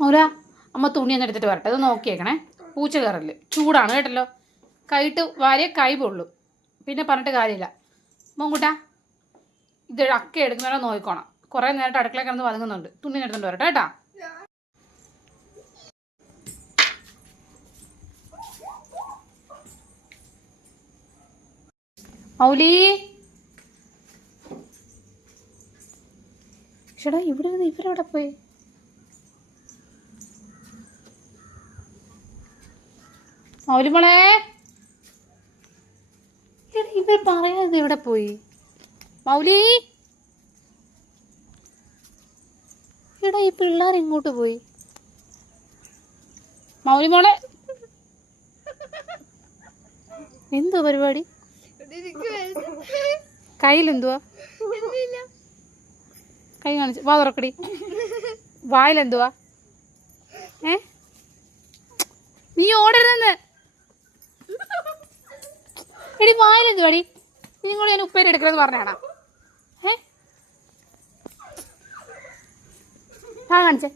മൗല അമ്മ തുണി ഒന്ന് എടുത്തിട്ട് വരട്ടെ. അത് നോക്കിയേക്കണേ, പൂച്ച കയറല്. ചൂടാണ് കേട്ടല്ലോ. കൈയിട്ട് വാരിയ കൈ പൊള്ളും, പിന്നെ പറഞ്ഞിട്ട് കാര്യമില്ല. മോങ്കൂട്ടാ ഇത് അക്ക എടുക്കുന്നവരെ നോക്കിക്കോണം. കുറേ നേരത്തെ അടുക്കളയിൽ കിടന്ന് വതങ്ങുന്നുണ്ട്. തുണി എടുത്തിട്ട് വരട്ടെ കേട്ടാ. മൗലി ചേട്ടാ, ഇവിടെ നിന്ന് ഇവരെവിടെ പോയി? മൗലി മോളെ, ഇവർ പറയാതെ എവിടെ പോയി? മൗലി എടാ, ഈ പിള്ളേർ എങ്ങോട്ട് പോയി? മൗലി മോളെ, എന്തുവാ പരിപാടി? കയ്യിലെന്തുവാ? കൈ കാണിച്ചു. വാ തുറക്കടി. വായിലെന്തുവാ? നീ ഓടരുതെന്ന്. എടി വായിലെന്തുവാടി? നീ കൂടി ഞാൻ ഉപ്പേരി എടുക്കണമെന്ന് പറഞ്ഞാണോ? കാണിച്ചേ.